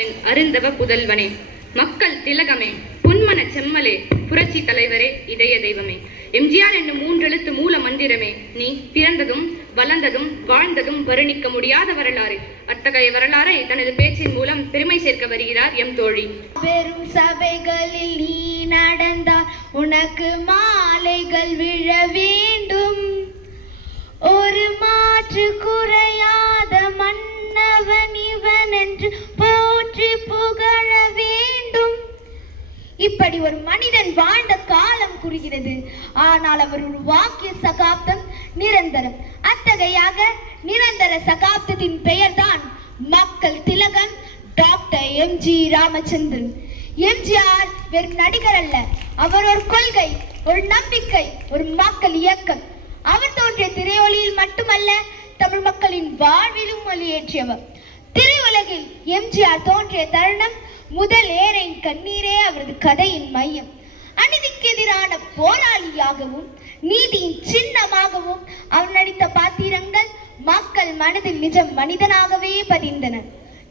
அறிவின் அருந்தவ புதல்வனே, மக்கள் திலகமே, பொன்மன செம்மலே, புரட்சி தலைவரே, இதய தெய்வமே, எம்ஜிஆர் என்னும் 3 எழுத்து மூல மந்திரமே, நீ பிறந்ததும் வளர்ந்ததும் வாழ்ந்ததும் வர்ணிக்க முடியாத வரலாறு. அத்தகைய வரலாறை தனது பேச்சின் மூலம் பெருமை சேர்க்க வருகிறார் எம் தோழி. பெரும் சபைகளில் நீ நடந்தால் உனக்கு மாலைகள் விழ வேண்டும். ஒரு மாற்று குறையாத மன்னவன் இவன் என்று போற்றி புகழ வேண்டும். இப்படி ஒரு மனிதன் வாழ்ந்த காலம் கூறுகிறது. ஆனால் அவர் உருவாக்கிய சகாப்தம் நிரந்தரம். அத்தகையாக நிரந்தர சகாப்தத்தின் பெயர்தான் மக்கள் திலகம் டாக்டர் எம்.ஜி. ராமச்சந்திரன். எம்ஜிஆர் வெறும் நடிகர் அல்ல, அவர் ஒரு கொள்கை, ஒரு நம்பிக்கை, ஒரு மக்கள் இயக்கம். அவர் தோன்றிய திரையொலியில் மட்டுமல்ல, தமிழ் மக்களின் வாழ்விலும் ஒளியேற்றியவர். திரையுலகில் எம்ஜிஆர் தோன்றிய தருணம் முதல் ஏழையின் கண்ணீரே அவரது கதையின் மையம். அநீதிக்கு எதிரான போராளியாகவும் நீதியின் சின்னமாகவும் அவர் நடித்த பாத்திரங்கள் மக்கள் மனதில் நிஜம் மனிதனாகவே பதிந்தன.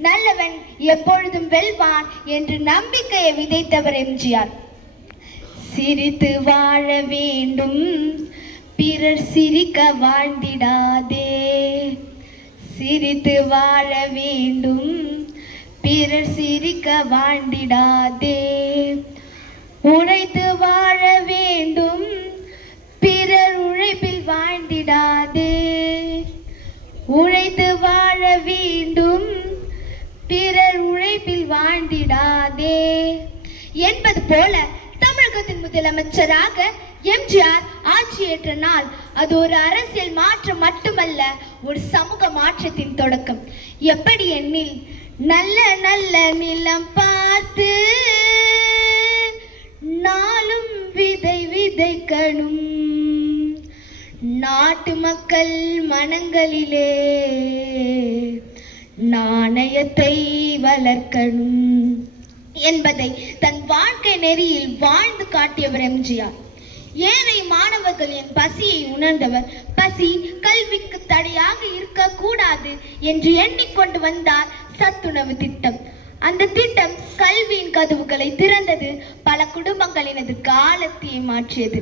நல்லவன் எப்பொழுதும் வெல்வான் என்று நம்பிக்கையை விதைத்தவர் எம்ஜிஆர். சிரித்து வாழ வேண்டும், பிறர் சிரிக்க வாழ்ந்திடாதே. சிரித்து வாழ வேண்டும், பிறர் சிரிக்க வாழ்ந்திடாதே. உழைத்து வாழ வேண்டும், பிறர் உழைப்பில் வாழ்ந்திடாதே. உழைத்து வாழ வேண்டும், பிறர் உழைப்பில் வாழ்ந்திடாதே என்பது போல தமிழகத்தின் முதலமைச்சராக எம்ஜிஆர் ஆட்சியேற்ற நாள் அது ஒரு அரசியல் மாற்றம் மட்டுமல்ல, ஒரு சமூக மாற்றத்தின் தொடக்கம். எப்படி எண்ணில், நல்ல நல்ல நிலம் பார்த்து நாளும் விதை விதைக்கணும், நாட்டு மக்கள் மனங்களிலே நாணயத்தை வளர்க்கணும் என்பதை தன் வாழ்க்கை நெறியில் வாழ்ந்து காட்டியவர் எம்ஜிஆர். ஏழை மாணவர்களின் பசியை உணர்ந்தவர். பசி கல்விக்கு தடையாக இருக்கக்கூடாது என்று எண்ணிக்கொண்டு வந்தார் சத்துணவு திட்டம். அந்த திட்டம் கல்வியின் கதவுகளை திறந்தது, பல குடும்பங்களினது காலத்தை மாற்றியது.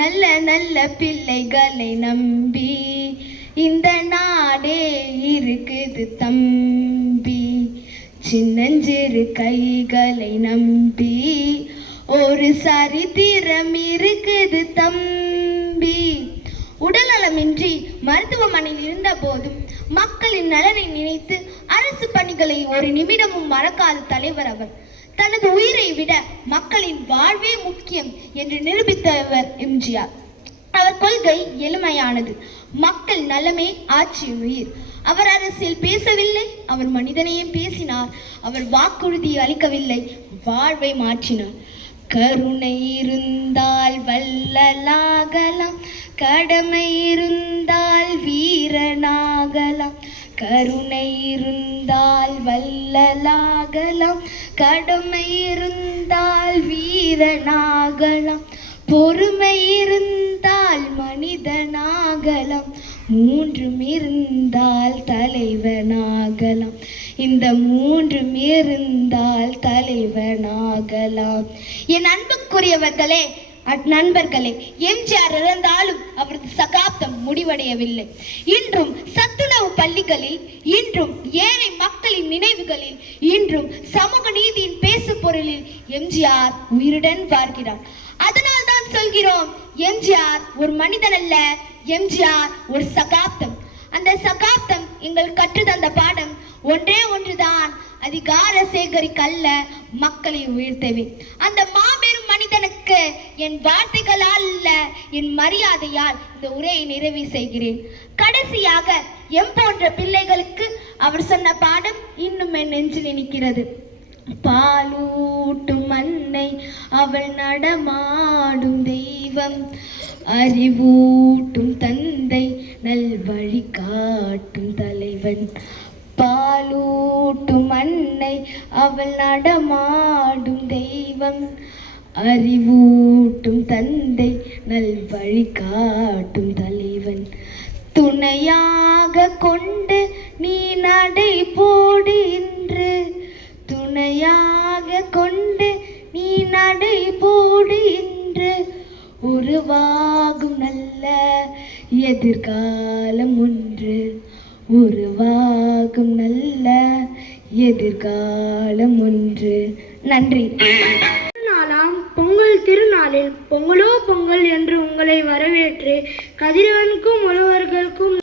நல்ல நல்ல பிள்ளைகளை நம்பி இந்த நாடே இருக்குது தம்பி, சின்னஞ்சிறு கைகளை நம்பி ஒரு சரித்திரம் இருக்குது தம்பி. உடல்நலமின்றி மருத்துவமனையில் இருந்த போதும் மக்களின் நலனை நினைத்து அரசு பணிகளை ஒரு நிமிடமும் மறக்காத தலைவர் அவர். தனது உயிரை விட மக்களின் வாழ்வே முக்கியம் என்று நிரூபித்தவர் எம்ஜிஆர். அவர் கொள்கை எளிமையானது, மக்கள் நலமே ஆட்சியின் உயிர். அவர் அரசியல் பேசவில்லை, அவர் மனிதனையே பேசினார். அவர் வாக்குறுதி அளிக்கவில்லை, வாழ்வை மாற்றினார். கருணை இருந்தால் வள்ளலாகலாம், கடமை இருந்தால் வீரனாகலாம். கருணை இருந்தால் வள்ளலாகலாம், கடமை இருந்தால் வீரனாகலாம். பொறுமை இருந்தால் மனிதனாகலாம், 3ம் இருந்தால் தலைவனாகலாம். இந்த 3ம் இருந்தால் தலைவனாகலாம். என் அன்புக்குரியவர்களே, நண்பர்களே, எம்ஜிஆர் இறந்தாலும் அவரது சகாப்தம் முடிவடையவில்லை. இன்றும் சத்துணவு பள்ளிகளில், இன்றும் ஏழை மக்களின் நினைவுகளில், இன்றும் சமூக நீதியின் பேசு பொருளில் எம்ஜிஆர் உயிருடன் வாழ்கிறார். அதனால் தான் சொல்கிறோம், எம்ஜிஆர் ஒரு மனிதன் அல்ல, எம்ஜிஆர் ஒரு சகாப்தம். அந்த சகாப்தம் எங்கள் கற்றுத்தந்த பாடம் ஒன்றே ஒன்றுதான், அதிகார சேகரிக்க அல்ல, மக்களை உயர்த்தவே. அந்த மாபெரும் மனிதனுக்கு என் வார்த்தைகளால் அல்ல, என் மரியாதையால் இந்த உரையை நிறைவு செய்கிறேன். கடைசியாக எம் போன்ற பிள்ளைகளுக்கு அவர் சொன்ன பாடம் இன்னும் என் நெஞ்சில் நிற்கிறது. பாலூட்டும் அன்னை அவள் நடமாடும் தெய்வம், அறிவூட்டும் தந்தை நல்வழி காட்டும் தலைவன். பாலூட்டும் அன்னை அவள் நடமாடும் தெய்வம், அறிவூட்டும் தந்தை நல்வழி காட்டும் தலைவன். துணையாக கொண்டு நீ நடை போடு என்று, துணை உருவாகும் நல்ல எதிர்காலம் ஒன்று, உருவாகும் நல்ல எதிர்காலம் ஒன்று. நன்றி. நாளாம் பொங்கல் திருநாளில் பொங்கலோ பொங்கல் என்று உங்களை வரவேற்று கதிரவனுக்கும் உழவர்களுக்கும்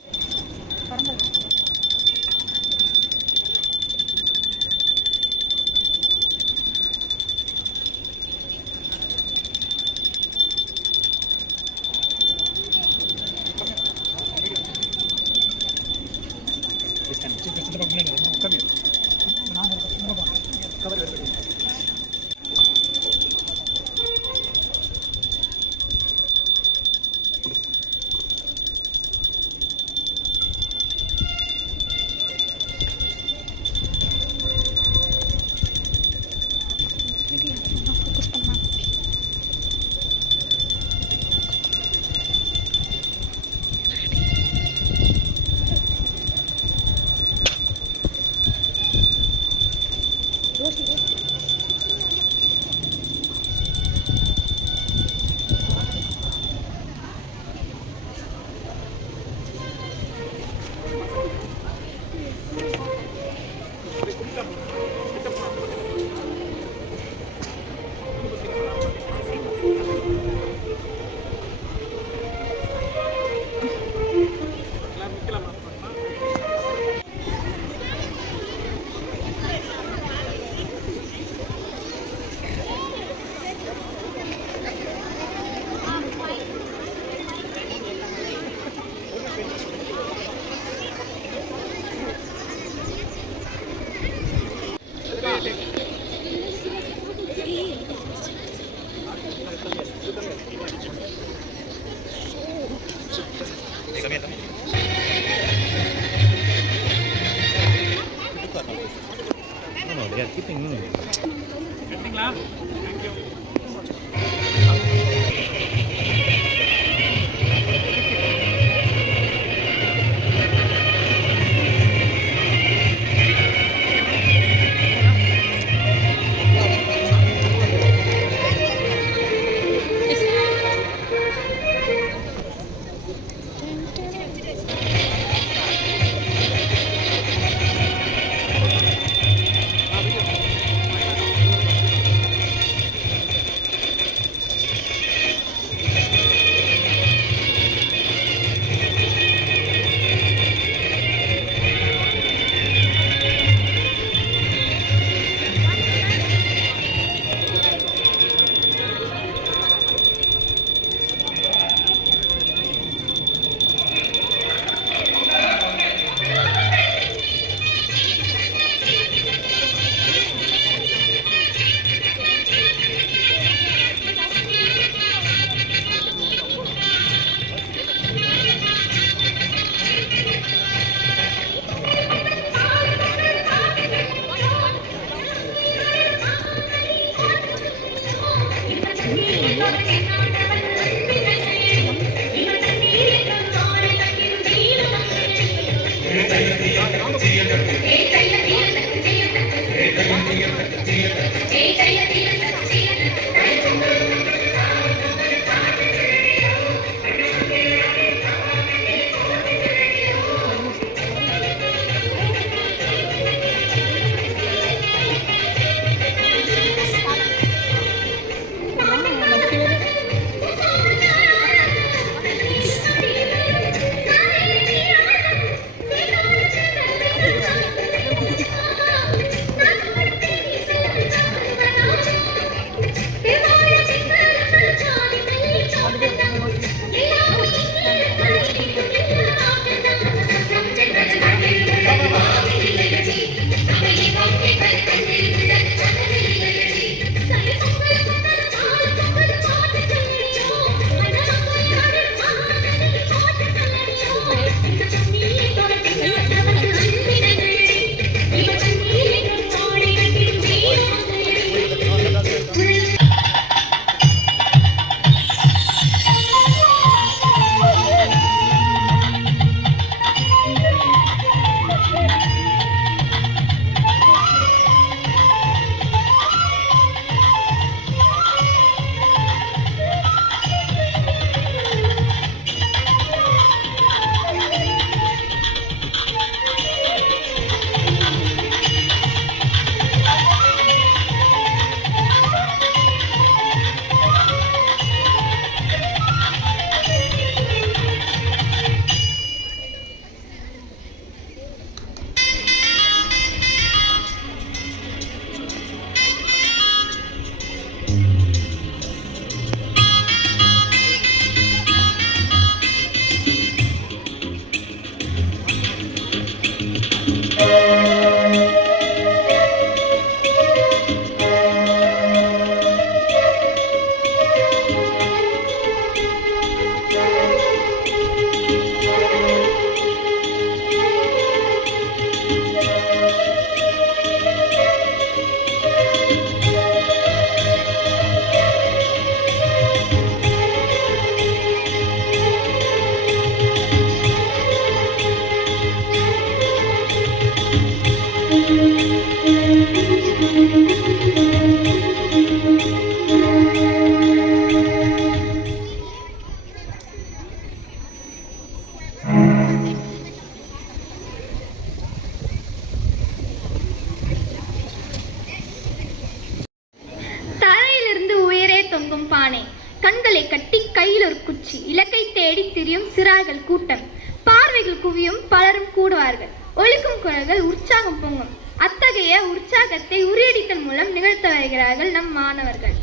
கயிறை கட்டி கையில் ஒரு குச்சி, இலக்கை தேடி திரியும் சிறார்கள் கூட்டம், பார்வைகள் குவியும் பலரும் கூடுவார்கள், ஒலிக்கும் குரல்கள், உற்சாகம் பொங்கும். அத்தகைய உற்சாகத்தை உரியடித்தல் மூலம் நிகழ்த்த வருகிறார்கள் நம் மாணவர்கள்.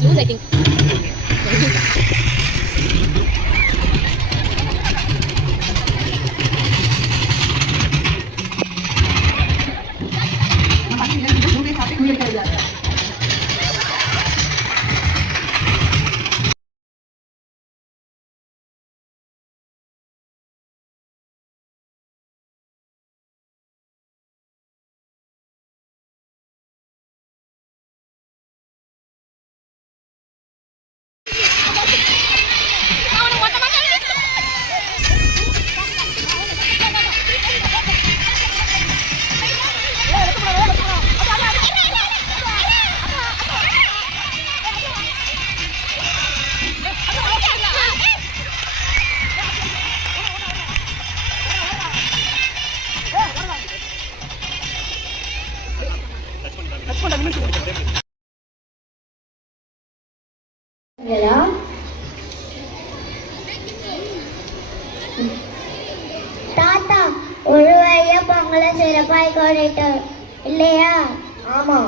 Smooth, I think. தாத்தா ஒரு வழியா பொங்கலை சிறப்பாய் கொண்டாட்டோம் இல்லையா? ஆமா.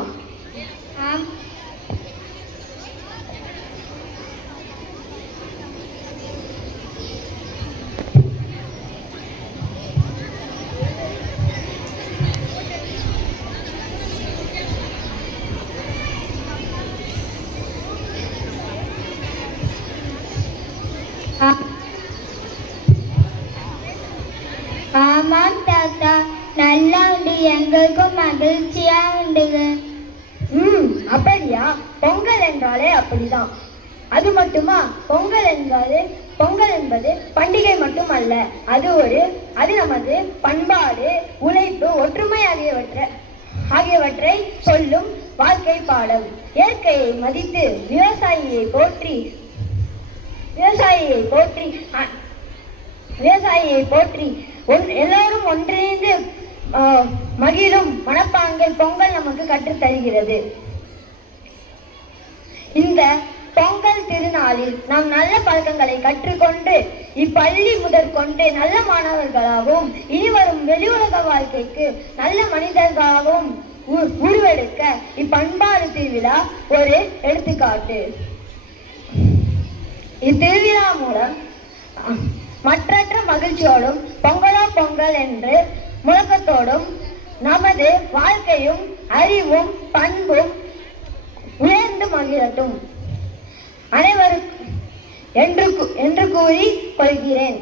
ஆமாம் தாத்தா, நல்லா உண்டு, எங்களுக்கும் மகிழ்ச்சியா உண்டுங்க. அப்படியா? பொங்கல் என்றாலே அப்படிதான். அது மட்டுமா? பொங்கல் என்பது பண்டிகை மட்டுமல்ல, அது நமது பண்பாடு, உழைப்பு, ஒற்றுமை ஆகியவற்றை சொல்லும் வாழ்க்கை பாடம். இயற்கையை மதித்து விவசாயியை போற்றி எல்லோரும் ஒன்றிணைந்து மகிழும் மனப்பாங்கை பொங்கல் நமக்கு கற்றுத் தருகிறது. இந்த பொங்கல் திருநாளில் நாம் நல்ல பழக்கங்களை கற்றுக்கொண்டு இப்பள்ளி முதற்கொண்டு நல்ல மாணவர்களாகவும் இனிவரும் வெளி உலக வாழ்க்கைக்கு நல்ல மனிதர்களாகவும் உருவெடுக்க இப்பண்பாடு திருவிழா ஒரு எடுத்துக்காட்டு. இத்திருவிழா மூலம் மற்றற்ற மகிழ்ச்சியோடும் பொங்கலோ பொங்கல் என்று முழக்கத்தோடும் நமது வாழ்க்கையும் அறிவும் பண்பும் உயர்ந்து மகிழட்டும் அனைவருக்கும் என்று கூறி கொள்கிறேன்.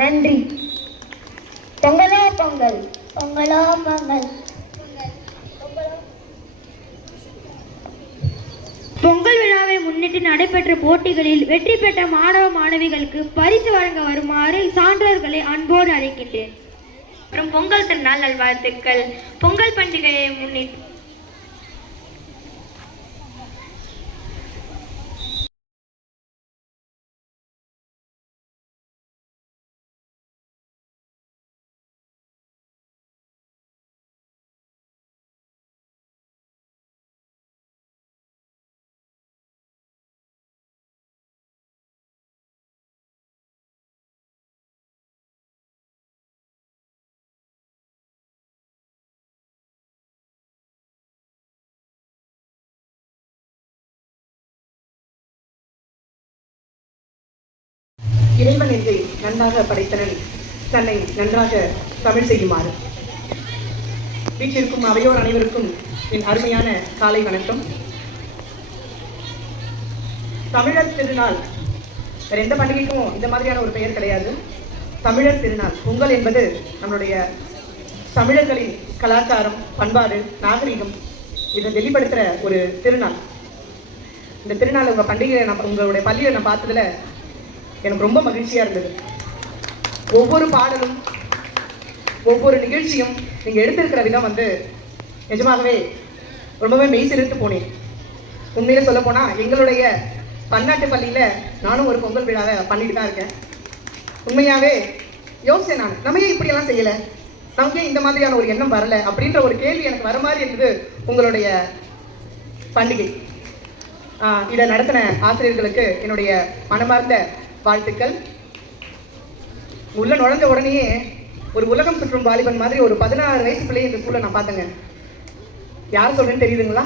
நன்றி. பொங்கலோ பொங்கல், பொங்கலோ பொங்கல். பொங்கல் விழாவை முன்னிட்டு நடைபெற்ற போட்டிகளில் வெற்றி பெற்ற மாணவ மாணவிகளுக்கு பரிசு வழங்க வருமாறு சான்றோர்களை அன்போடு அழைக்கின்றேன். மற்றும் பொங்கல் திருநாள் நல்வாழ்த்துக்கள். பொங்கல் பண்டிகையை முன்னிட்டு இறைவன் என்னை நன்றாக படைத்தனன் தன்னை நன்றாக தமிழ் செய்யுமாறு. வீட்டிற்கும் அவையோர் அனைவருக்கும் என் அருமையான காலை வணக்கம். தமிழர் திருநாள் வேற எந்த பண்டிகைக்கும் இந்த மாதிரியான ஒரு பெயர் கிடையாது. தமிழர் திருநாள். பொங்கல் என்பது நம்மளுடைய தமிழர்களின் கலாச்சாரம், பண்பாடு, நாகரிகம் இதை வெளிப்படுத்துகிற ஒரு திருநாள். இந்த திருநாள் உங்கள் பண்டிகையை உங்களுடைய பள்ளியை நான் பார்த்ததுல எனக்கு ரொம்ப மகிழ்ச்சியாக இருந்தது. ஒவ்வொரு பாடலும் ஒவ்வொரு நிகழ்ச்சியும் நீங்கள் எடுத்திருக்கிற விதம் நிஜமாகவே ரொம்பவே மெய்சிலிர்த்து போனேன். உண்மையில சொல்ல போனால் எங்களுடைய பன்னாட்டு பள்ளியில் நானும் ஒரு பொங்கல் விழாவை பண்ணிட்டு தான் இருக்கேன். உண்மையாவே யோசிச்சேன் நான், நம்ம ஏன் இப்படியெல்லாம் செய்யலை, நமக்கு ஏன் இந்த மாதிரியான ஒரு எண்ணம் வரல அப்படின்ற ஒரு கேள்வி எனக்கு வர மாதிரி இருந்தது உங்களுடைய பண்டிகை. இதை நடத்தின ஆசிரியர்களுக்கு என்னுடைய மனமார்ந்த வாழ்த்துக்கள். உள்ள நுழைஞ்ச உடனேயே ஒரு உலகம் சுற்றும் வாலிபன் மாதிரி ஒரு 16 வயசு பிள்ளையை இந்த ஸ்கூல்ல நான் பார்த்தேங்க. யார் சொல்றேன்னு தெரியுதுங்களா?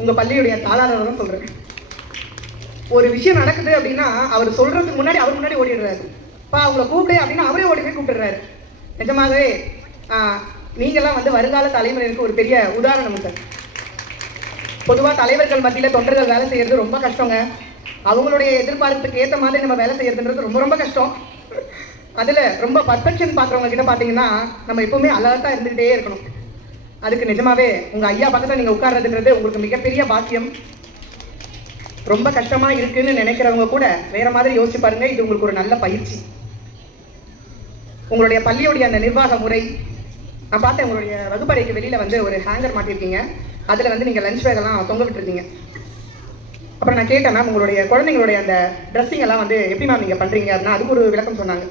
உங்க பள்ளியுடைய தாளாளர் தான் சொல்றேன். ஒரு விஷயம் நடக்குது அப்படின்னா அவர் சொல்றதுக்கு முன்னாடி அவர் முன்னாடி ஓடிடுறாரு. அவங்கள கூப்பிடு அப்படின்னா அவரே ஓடி போய் கூப்பிடுறாரு. நிஜமாகவே நீங்கெல்லாம் வந்து வருங்கால தலைமுறைக்கு ஒரு பெரிய உதாரணம் சார். பொதுவாக தலைவர்கள் மத்தியில் தொண்டர்கள் வேலை செய்யறது ரொம்ப கஷ்டங்க. அவங்களுடைய எதிர்பார்ப்புக்கு ஏற்ற மாதிரி நம்ம வேலை செய்யறதுன்றது ரொம்ப ரொம்ப கஷ்டம். அதில் ரொம்ப பர்ஃபெக்ஷன் பார்க்குறவங்க கிட்ட பார்த்தீங்கன்னா நம்ம எப்பவுமே அலர்ட்டாக இருந்துகிட்டே இருக்கணும். அதுக்கு நிஜமாவே உங்கள் ஐயா பக்கத்தில் நீங்கள் உட்கார்றதுன்றது உங்களுக்கு மிகப்பெரிய பாக்கியம். ரொம்ப கஷ்டமாக இருக்குன்னு நினைக்கிறவங்க கூட வேற மாதிரி யோசிச்சு பாருங்க. இது உங்களுக்கு ஒரு நல்ல பயிற்சி. உங்களுடைய பள்ளியுடைய அந்த நிர்வாக முறை நான் பார்த்தேன். உங்களுடைய வகுப்பறைக்கு வெளியில் வந்து ஒரு ஹேங்கர் மாட்டிருக்கீங்க. அதில் வந்து நீங்கள் லஞ்ச் பேக்கெல்லாம் தொங்க விட்டுருக்கீங்க. அப்புறம் நான் கேட்டேன் மேம், உங்களுடைய குழந்தைங்களுடைய அந்த ட்ரெஸ்ஸிங் எல்லாம் வந்து எப்படி மேம் நீங்கள் பண்ணுறீங்க அப்படின்னா அதுக்கு ஒரு விளக்கம் சொன்னாங்க.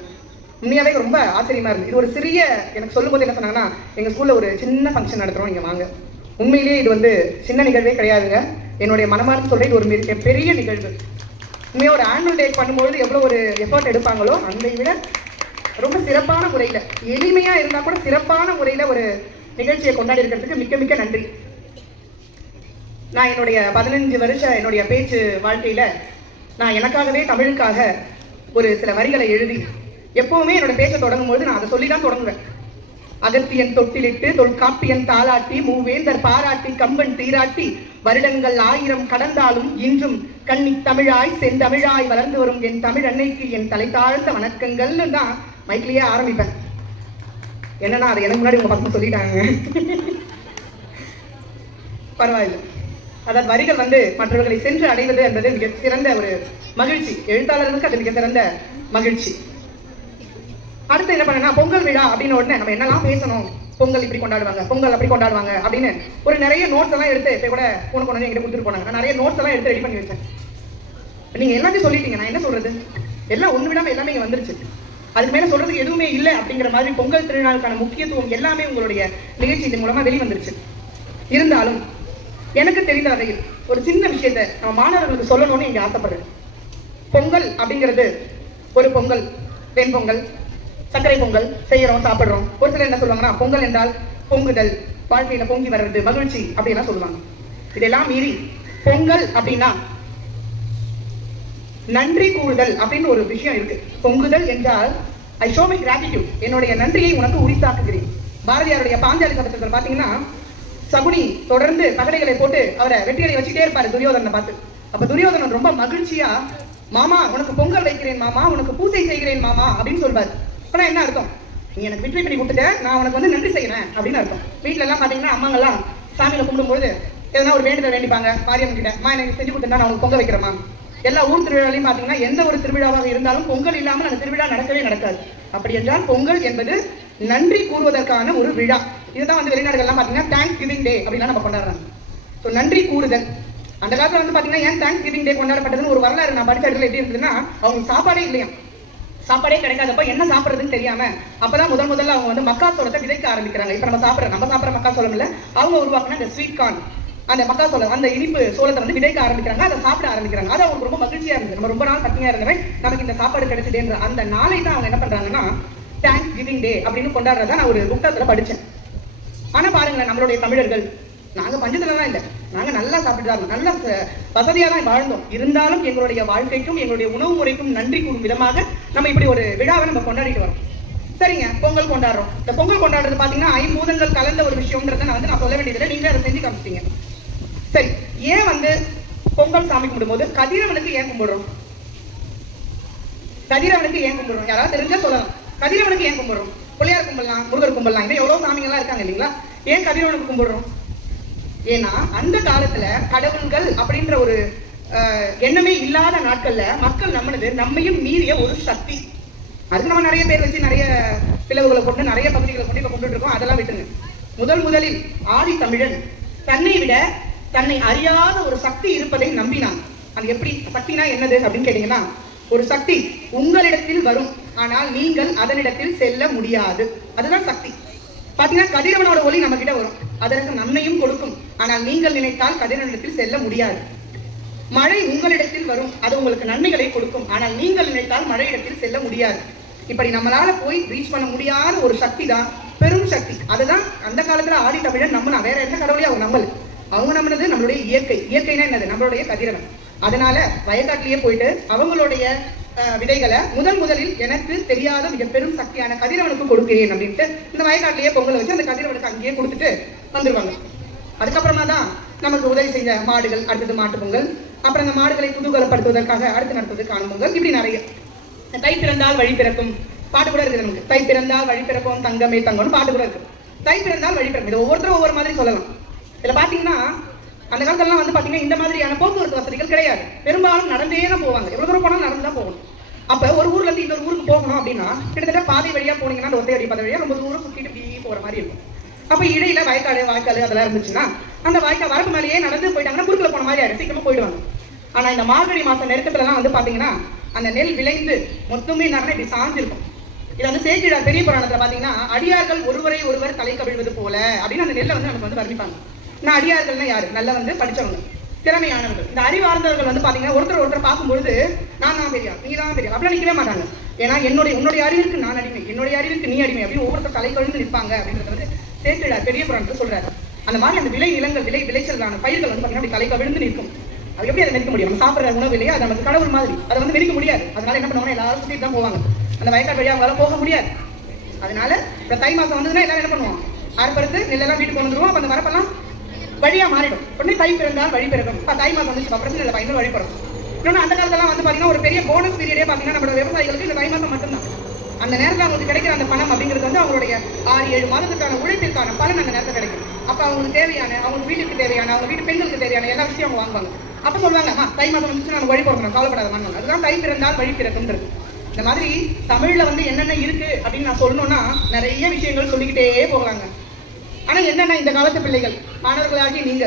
உண்மையாகவே ரொம்ப ஆச்சரியமாக இருந்தது. இது ஒரு சிறிய, எனக்கு சொல்லும் போது என்ன சொன்னாங்கன்னா, எங்கள் ஸ்கூலில் ஒரு சின்ன ஃபங்க்ஷன் நடத்துகிறோம், இங்கே வாங்க. உண்மையிலேயே இது வந்து சின்ன நிகழ்வே கிடையாதுங்க. என்னுடைய மனமார்ந்து சொல்கிறேன், இது ஒரு பெரிய நிகழ்வு. உண்மையாக ஒரு ஆனுவல் டே பண்ணும்போது எவ்வளோ ஒரு எஃபர்ட் எடுப்பாங்களோ அதை விட ரொம்ப சிறப்பான முறையில், எளிமையாக இருந்தால் கூட சிறப்பான முறையில் ஒரு நிகழ்ச்சியை கொண்டாடி இருக்கிறதுக்கு மிக்க மிக்க நன்றி. நான் என்னுடைய 15 வருஷ என்னுடைய பேச்சு வாழ்க்கையில் நான் எனக்காகவே தமிழுக்காக ஒரு சில வரிகளை எழுதி எப்பவுமே என்னோட பேச்சை தொடங்கும் போது நான் அதை சொல்லி தான் தொடங்குவேன். அகத்தியன் தொட்டிலிட்டு தொல்காப்பியன் தாளாட்டி மூவேந்தர் பாராட்டி கம்பன் தீராட்டி வருடங்கள் 1000 கடந்தாலும் இன்றும் கன்னி தமிழாய் செந்தமிழாய் வளர்ந்து வரும் என் தமிழ் அன்னைக்கு என் தலை தாழ்ந்த வணக்கங்கள்னு தான் மைக்கிலேயே ஆரம்பிப்பேன். என்னன்னா அது எனக்கு முன்னாடி உங்க பக்கம் சொல்லிட்டாங்க. பரவாயில்லை. அதாவது வரிகள் வந்து மற்றவர்களை சென்று அடைவது என்பது மிக சிறந்த ஒரு மகிழ்ச்சி. எழுத்தாளர்களுக்கு அது மிக சிறந்த மகிழ்ச்சி. அடுத்து என்ன பண்ணா, பொங்கல் விழா அப்படின்னு உடனே நம்ம என்னெல்லாம் பேசணும், பொங்கல் இப்படி கொண்டாடுவாங்க, பொங்கல் அப்படி கொண்டாடுவாங்க அப்படின்னு ஒரு நிறைய நோட்ஸ் எல்லாம் எடுத்து இப்போ கூட போன கொண்டு எங்கிட்ட கொடுத்துட்டு போனாங்க. நான் நிறைய நோட்ஸ் எல்லாம் எடுத்து ரெடி பண்ணி வச்சேன். நீங்க எல்லாத்தையும் சொல்லிட்டீங்க, நான் என்ன சொல்றது, எல்லாம் ஒண்ணு விடாம எல்லாமே இங்க வந்துருச்சு. அதுக்கு மேல சொல்றதுக்கு எதுவுமே இல்லை அப்படிங்கிற மாதிரி பொங்கல் திருநாளுக்கான முக்கியத்துவம் எல்லாமே உங்களுடைய நிகழ்ச்சி மூலமா வெளிவந்துருச்சு. இருந்தாலும் எனக்கு தெரிந்த வகையில் ஒரு சின்ன விஷயத்தை நம்ம மாணவர்களுக்கு சொல்லணும்னு இங்க ஆசைப்படுறேன். பொங்கல் அப்படிங்கிறது ஒரு பொங்கல், வெண்பொங்கல், சர்க்கரை பொங்கல் செய்யறோம், சாப்பிடுறோம். ஒரு சிலர் என்ன சொல்லுவாங்கன்னா, பொங்கல் என்றால் பொங்குதல், வாழ்க்கையில பொங்கி வர்றது, மகிழ்ச்சி அப்படிலாம் சொல்லுவாங்க. இதெல்லாம் மீறி பொங்கல் அப்படின்னா நன்றி கூறுதல் அப்படின்னு ஒரு விஷயம் இருக்கு. பொங்குதல் என்றால் ஐ ஷோ மை கிராட்டிடியூட், என்னுடைய நன்றியை உனக்கு உரித்தாக்குகிறேன். பாரதியாருடைய பாஞ்சாலி சபதத்தில் பாத்தீங்கன்னா, சகுனி தொடர்ந்து பகடைகளை போட்டு அவரை வெற்றியடை வச்சுட்டே இருப்பாரு துரியோதனை பார்த்து. அப்ப துரியோதனன் ரொம்ப மகிழ்ச்சியா, மாமா உனக்கு பொங்கல் வைக்கிறேன் மாமா, உனக்கு பூஜை செய்கிறேன் மாமா அப்படின்னு சொல்வார். ஆனா என்ன அர்த்தம், நீ எனக்கு வெற்றி பண்ணி கொடுத்துட்ட, நான் உனக்கு வந்து நன்றி செய்யறேன் அப்படின்னு அர்த்தம். வீட்டுல எல்லாம் பாத்தீங்கன்னா அம்மாங்கெல்லாம் சாமியில கும்பிடும்போது எதனா ஒரு வேண்டுதல் வேண்டிப்பாங்க மாரியம்மன் கிட்ட, அம்மா எனக்கு செஞ்சு கொடுத்தா நான் உனக்கு பொங்க வைக்கிறேம்மா. எல்லா ஊர் திருவிழாலையும் பாத்தீங்கன்னா எந்த ஒரு திருவிழாவாக இருந்தாலும் பொங்கல் இல்லாமல் அந்த திருவிழா நடக்கவே நடக்காது. அப்படி என்றால் பொங்கல் என்பது நன்றி கூறுவதற்கான ஒரு விழா. இதுதான் வந்து வெளிநாடுகள்லாம் பாத்தீங்கன்னா தேங்க்ஸ் கிவிங் டே அப்படிலாம் நம்ம கொண்டாடுறாங்க. ஸோ நன்றி கூறுதல். அந்த காலத்துல வந்து பாத்தீங்கன்னா ஏன் தேங்க்ஸ் கிவிங் டே கொண்டாடப்பட்டதுன்னு ஒரு வரலாறு நான் படிச்ச இடத்துல எப்படி இருந்ததுன்னா, அவங்க சாப்பாடே இல்லையா, சாப்பாடே கிடைக்காதப்ப என்ன சாப்பிட்றதுன்னு தெரியாம அப்பதான் முதல்ல அவங்க வந்து மக்காசோளத்தை விதைக்க ஆரம்பிக்கிறாங்க. இப்ப நம்ம சாப்பிட்ற மக்காசோளம் இல்ல, அவங்க உருவாக்குன அந்த ஸ்வீட் கார்ன், அந்த மக்காசோளம், அந்த இனிப்பு சோளத்தை வந்து விதைக்க ஆரம்பிக்கிறாங்க, அதை சாப்பிட ஆரம்பிக்கிறாங்க. அது அவங்களுக்கு ரொம்ப மகிழ்ச்சியா இருந்தது. நம்ம ரொம்ப நாள் பட்டினியா இருந்தவன் நமக்கு இந்த சாப்பாடு கிடைச்சதுன்ற அந்த நாளை தான் அவங்க என்ன பண்றாங்கன்னா தேங்க்ஸ் கிவிங் டே அப்படின்னு கொண்டாடுறத நான் ஒரு புத்தகத்துல படிச்சேன். ஆனா பாருங்களேன், நம்மளுடைய தமிழர்கள் நாங்க பஞ்சத்துலலாம் இல்லை, நாங்க நல்லா சாப்பிட்டுதான் நல்ல வசதியா தான் வாழ்ந்தோம். இருந்தாலும் எங்களுடைய வாழ்க்கைக்கும் எங்களுடைய உணவு முறைக்கும் நன்றி கூறும் விதமாக நம்ம இப்படி ஒரு விழாவை நம்ம கொண்டாடிட்டு வரோம். சரிங்க, பொங்கல் கொண்டாடுறோம். இந்த பொங்கல் கொண்டாடுறது பாத்தீங்கன்னா ஐம்பூதங்கள் கலந்த ஒரு விஷயம்ன்றத நான் சொல்ல வேண்டியதில்லை, நீங்களே அதை செஞ்சு காமிச்சிட்டீங்க. சரி, ஏன் வந்து பொங்கல் சாமி கும்பிடும்போது கதிரவனுக்கு ஏன் கும்பிடுறோம்? கதிரவனுக்கு ஏன் கும்பிடுறோம்? யாராவது தெரிஞ்சா சொல்லலாம். கதிரவனுக்கு ஏன் கும்பிடுறோம்? பிள்ளையார் கும்பிடலாம், முருகர் கும்பிடலாம், இன்னும் எவ்வளவு சாமிகள்லாம் இருக்காங்க இல்லைங்களா? ஏன் கதிரவனுக்கு கும்பிடுறோம்? ஏன்னா அந்த காலத்துல கடவுள்கள் அப்படின்ற ஒரு எண்ணமே இல்லாத நாட்கள்ல மக்கள் நம்பினது நம்மையும் மீறிய ஒரு சக்தி. அதுக்கு நம்ம நிறைய பேர் வச்சு நிறைய பிளவுகளை கொண்டு நிறைய பகுதிகளை கொண்டு இப்ப கொண்டுட்டு இருக்கோம். அதெல்லாம் விட்டுருங்க. முதலில் ஆதி தமிழன் தன்னை விட தன்னை அறியாத ஒரு சக்தி இருப்பதை நம்பினான். அது எப்படி சக்தினா என்னது அப்படின்னு கேட்டீங்கன்னா, ஒரு சக்தி உங்களிடத்தில் வரும், ஆனால் நீங்கள் அதனிடத்தில் செல்ல முடியாது. அதுதான் சக்தி. பாத்தீங்கன்னா கதிரவனோட ஒளி நம்ம கிட்ட வரும், அதற்கு நன்மையும் கொடுக்கும். ஆனால் நீங்கள் நினைத்தால் கதிரவனிடத்தில் செல்ல முடியாது. மழை உங்களிடத்தில் வரும், அது உங்களுக்கு நன்மைகளை கொடுக்கும். ஆனால் நீங்கள் நினைத்தால் மழையிடத்தில் செல்ல முடியாது. இப்படி நம்மளால போய் ரீச் பண்ண முடியாத ஒரு சக்தி தான் பெரும் சக்தி. அதுதான் அந்த காலத்துல ஆதி தமிழன் நம்பினா. வேற எந்த கடவுளையும் அவங்க நம்பல. அவங்க நம்பினது நம்மளுடைய இயற்கை. இயற்கைனா என்னது? நம்மளுடைய கதிரவன். அதனால வயக்காட்டிலேயே போயிட்டு அவங்களுடைய விதைகளை முதலில் எனக்கு தெரியாத மிக பெரும் சக்தியான கதிரவனுக்கு கொடுக்கிறேன் அப்படின்ட்டு இந்த வயக்காட்டிலேயே பொங்கலை வச்சு அந்த கதிரவனுக்கு அங்கேயே கொடுத்துட்டு வந்துருவாங்க. அதுக்கப்புறமா தான் நமக்கு உதவி செஞ்ச மாடுகள், அடுத்தது மாட்டு பொங்கல், அப்புறம் அந்த மாடுகளை குதூகலப்படுத்துவதற்காக அடுத்து நடத்துவது காணும் பொங்கல், இப்படி நிறைய. தை பிறந்தால் வழி பிறக்கும் பாட்டு கூட இருக்குது நமக்கு. தை பிறந்தால் வழி பிறக்கும் தங்கமே தங்கம்னு பாட்டு கூட இருக்கு. தை பிறந்தால் வழி பிறக்கும். இதை ஒவ்வொருத்தரும் ஒவ்வொரு மாதிரி சொல்லலாம். இதுல பாத்தீங்கன்னா அந்த காலத்துலாம் வந்து பாத்தீங்கன்னா இந்த மாதிரியான போக்குவரத்து வசதிகள் கிடையாது. பெரும்பாலும் நடந்தே தான் போவாங்க. எவ்வளவு தூரம் போனாலும் நடந்து தான் போகணும். அப்ப ஒரு ஊர்ல இருந்து இன்னொரு ஊருக்கு போகணும் அப்படின்னா கிட்டத்தட்ட பாதை வழியா போனீங்கன்னா அந்த ஒத்தையடி பாதை வழியா ரொம்ப தூரம் சுத்திட்டு இப்படி போற மாதிரி இருக்கும். அப்ப இடையில வாய்க்கால் அதெல்லாம் இருந்துச்சுன்னா அந்த வாய்க்கால் வரப்பு மேலேயே நடந்து போயிட்டாங்கன்னா குறுக்குல போன மாதிரி ஆயிடும், சீக்கிரமா போயிடுவாங்க. ஆனா இந்த மார்கழி மாசம் நெருக்கத்துல எல்லாம் வந்து பாத்தீங்கன்னா அந்த நெல் விளைந்து மொத்தமே நடன இப்படி சாஞ்சிருக்கும். இது வந்து சேக்கிழார் பெரிய புராணத்துல பாத்தீங்கன்னா அடியார்கள் ஒருவரை ஒருவர் தலை கவிழ்வது போல அப்படின்னு அந்த நெல்லை வந்து நமக்கு வந்து வர்ணிப்பாங்க. நான் அடியார்கள்னா யாரு? நல்லா வந்து படிச்சவங்க, திறமையானவர்கள். இந்த அறிவார்ந்தவர்கள் வந்து பாத்தீங்கன்னா ஒருத்தர் பார்க்கும்பொழுது நான் பெரியா, நீ தான் பெரியா அப்படிலாம் நிற்கவே மாட்டாங்க. ஏன்னா உன்னுடைய அறிவிற்கு நான் அடிமை, என்னுடைய அறிவிற்கு நீ அடிமை அப்படின்னு ஒவ்வொருத்தர் தலை கவிழ்ந்து நிற்பாங்க அப்படின்றது வந்து சேக்கிழார் பெரிய புராணத்துல சொல்றாரு. அந்த மாதிரி அந்த நிலங்கள் விளைச்சலான பயிர்கள் வந்து பாத்தீங்கன்னா அப்படி தலை கவிழ்ந்து நிற்கும். அது எப்படி அதை நிற்க முடியும்? நம்ம சாப்பிட்ற உணவு இல்லையா, அது நமக்கு கடவுள் மாதிரி, அதை வந்து நிற்க முடியாது. அதனால என்ன பண்ணுவாங்க, எல்லாரும் சுற்றிட்டு தான் போவாங்க. அந்த வயக்காடு வழியா அவங்களால போக முடியாது. அதனால இந்த தை மாசம் வந்ததுன்னா எல்லாரும் என்ன பண்ணுவோம், அறுப்பறுத்து நெல்லெல்லாம் வீட்டுக்கு வந்துருவோம். அப்ப அந்த வரப்பெல்லாம் வழியா மாறிடும். உடனே தை பிறந்தால் வழி பிறக்கும். தை மாசம் வந்துச்சு பிரச்சனை இல்லை, பயந்து வழி பிறக்கும். இன்னொன்று அந்த காலத்தெல்லாம் வந்து பாத்தீங்கன்னா ஒரு பெரிய போனஸ் பீரியடே பாத்தீங்கன்னா நம்மளோட விவசாயிகளுக்கு இந்த தை மாசம் மட்டும்தான். அந்த நேரத்தில் அவங்களுக்கு கிடைக்கிற அந்த பணம் அப்படிங்கிறது வந்து அவங்களுடைய 6-7 மாதத்துக்கான உழைப்பிற்கான பலன் அந்த நேரத்தில் கிடைக்கும். அப்ப அவங்களுக்கு தேவையான, அவங்க வீட்டுக்கு தேவையான, அவங்க வீட்டு பெண்களுக்கு தேவையான எல்லா விஷயம் அவங்க வாங்குவாங்க. அப்ப சொல்லுவாங்க, தை மாதம் வந்துச்சு நம்ம வழி பிறக்கணும், கவலைப்படாத வாங்குவாங்க. அதுதான் தை பிறந்தால் வழி பிறக்கும்ன்றது. இந்த மாதிரி தமிழ்ல வந்து என்னென்ன இருக்கு அப்படின்னு நான் சொல்லணும்னா நிறைய விஷயங்கள் சொல்லிக்கிட்டே போகலாங்க. ஆனா என்னன்னா இந்த காலத்து பிள்ளைகள், மாணவர்களாகி நீங்க,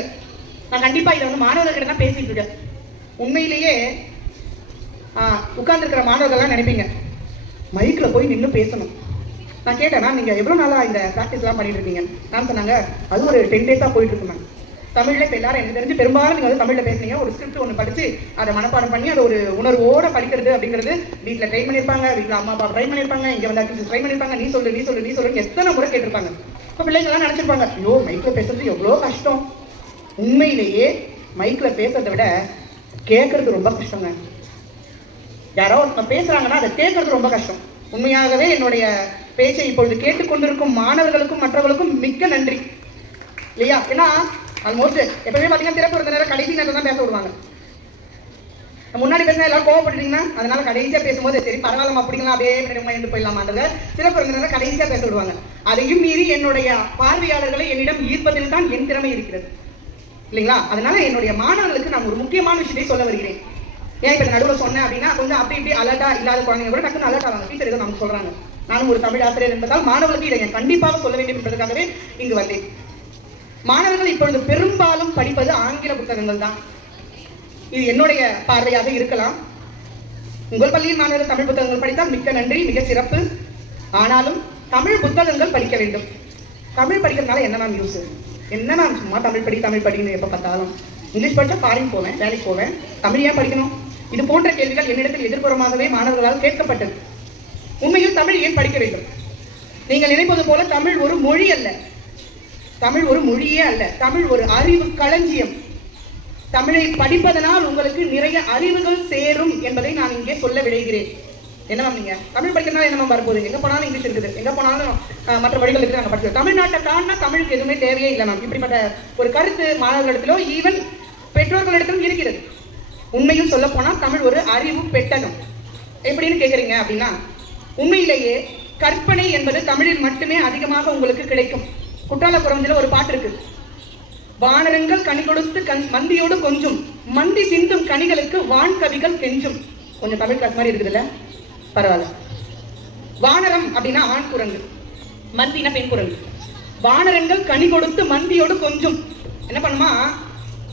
நான் கண்டிப்பா இதை வந்து மாணவர்கிட்ட தான் பேசிட்டு இருக்கேன். உண்மையிலேயே உட்கார்ந்துருக்கிற மாணவர்கள்லாம் நினைப்பீங்க மைக்ல போய் நின்று பேசணும். நான் கேட்டேன்னா நீங்க எவ்வளவு நாளா இந்த பிராக்டிஸ் எல்லாம் பண்ணிட்டு இருக்கீங்க? நான் சொன்னாங்க அது ஒரு 10 days போயிட்டு இருக்குங்க. தமிழ்ல இப்ப எல்லாரும் எனக்கு தெரிஞ்சு பெரும்பாலும் நீங்க வந்து தமிழ்ல பேசுனீங்க. ஒரு ஸ்கிரிப்ட் ஒன்று படிச்சு அதை மனப்பாடம் பண்ணி அதை ஒரு உணர்வோட படிக்கிறது அப்படிங்கிறது வீட்டுல ட்ரை பண்ணிருப்பாங்க, வீட்டுல அம்மா அப்பா ட்ரை பண்ணிருப்பாங்க, இங்க வந்து டீச்சர் ட்ரை பண்ணிருப்பாங்க. நீ சொல்லு எத்தனை முறை கேட்டிருப்பாங்க. இப்ப பிள்ளைங்க எல்லாம் நினைச்சிருப்பாங்க, ஐயோ மைக்ல பேசுறது எவ்வளவு கஷ்டம். உண்மையிலேயே மைக்ல பேசுறதை விட கேட்கறது ரொம்ப கஷ்டங்க. யாரோ பேசுறாங்கன்னா அதை கேட்கறது ரொம்ப கஷ்டம். உண்மையாகவே என்னுடைய பேச்சை இப்பொழுது கேட்டுக்கொண்டிருக்கும் மாணவர்களுக்கும் மற்றவர்களுக்கும் மிக்க நன்றி இல்லையா? ஏன்னா ஆல்மோஸ்ட் எப்பவுமே பாத்தீங்கன்னா திறப்பு இருந்த நேரம் கடைசி நேரம் தான் பேச விடுவாங்க. முன்னாடி பேசினா எல்லாரும் கோவப்பட்டுட்டீங்கன்னா அதனால கடைசியா பேசும்போது சரி பரவாயில்ல அப்படிங்களா அப்படியே எழுந்து போயிடலாமான்றத சிறப்பு இருந்த நேரம் கடைசியா பேச விடுவாங்க. அதையும் மீறி என்னுடைய பார்வையாளர்களை என்னிடம் ஈர்ப்பதில் தான் என் திறமை இருக்கிறது இல்லைங்களா? அதனால என்னுடைய மாணவர்களுக்கு நான் ஒரு முக்கியமான விஷயத்தை சொல்ல வருகிறேன். ஏன் இப்ப நடுவில் சொன்னேன் அப்படின்னா கொஞ்சம் அப்படி இப்படி அலர்ட்டா இல்லாத குழந்தைங்க கூட டக்குன்னு அலர்ட் ஆவாங்க. டீச்சர் ஏதோ நமக்கு சொல்றாங்க. நானும் ஒரு தமிழ் ஆசிரியர் என்பதால் மாணவர்களுக்கு இதை கண்டிப்பாக சொல்ல வேண்டும் என்பதற்காகவே இங்கு வந்தேன். மாணவர்கள் இப்பொழுது பெரும்பாலும் படிப்பது ஆங்கில புத்தகங்கள் தான். இது என்னுடைய பார்வையாக இருக்கலாம். உங்கள் பள்ளியில் மாணவர்கள் தமிழ் புத்தகங்கள் படித்தால் மிக்க நன்றி, மிக சிறப்பு. ஆனாலும் தமிழ் புத்தகங்கள் படிக்க வேண்டும். தமிழ் படிக்கிறதுனால என்ன நான் யூஸ்? என்ன நான் சும்மா தமிழ் படிக்கணும் எப்ப பார்த்தாலும். இங்கிலீஷ் படிச்சா ஃபாரின் போவேன், வேலைக்கு போவேன், தமிழ் ஏன் படிக்கணும்? இது போன்ற கேள்விகள் என்னிடத்தில் எதிர்ப்புறமாகவே மாணவர்களால் கேட்கப்பட்டது. உண்மையில் தமிழ் ஏன் படிக்க வேண்டும்? நீங்கள் நினைப்பது போல தமிழ் ஒரு மொழி அல்ல, தமிழ் ஒரு மொழியே அல்ல, தமிழ் ஒரு அறிவு களஞ்சியம். தமிழை படிப்பதனால் உங்களுக்கு நிறைய அறிவுகள் சேரும் என்பதை நான் இங்கே சொல்ல விளைகிறேன். என்ன மேம் நீங்க தமிழ் படிக்கிறதுனால என்ன மேம் வரப்போகுது? எங்க போனாலும் இங்கிலீஷ் இருக்குது, எங்க போனாலும் மற்ற மொழிகள் இருக்குது, நாங்கள் படிக்கிறோம். தமிழ்நாட்டை தாண்டினா தமிழுக்கு எதுவுமே தேவையே இல்லை மேம். இப்படிப்பட்ட ஒரு கருத்து மாணவர்களிடத்திலோ ஈவன் பெற்றோர்களிடத்திலும் இருக்கிறது. உண்மையில் சொல்ல போனா தமிழ் ஒரு அறிவு பெட்டகம். எப்படின்னு கேட்குறீங்க அப்படின்னா உண்மையிலேயே கற்பனை என்பது தமிழில் மட்டுமே அதிகமாக உங்களுக்கு கிடைக்கும். குற்றாலபுரம்ல ஒரு பாட்டு இருக்கு, வானரங்கள் கனி கொடுத்து மந்தியோடு கொஞ்சம் மந்தி சிந்தும் கனிகளுக்கு வான் கவிகள் கெஞ்சும். கொஞ்சம் தமிழ் கிளாஸ் மாதிரி இருக்குதுல்ல, பரவாயில்ல. வானரம் அப்படின்னா ஆண் குரங்கு, மந்தினா பெண் குரங்கு. வானரங்கள் கனி கொடுத்து மந்தியோடு கொஞ்சம் என்ன பண்ணுமா,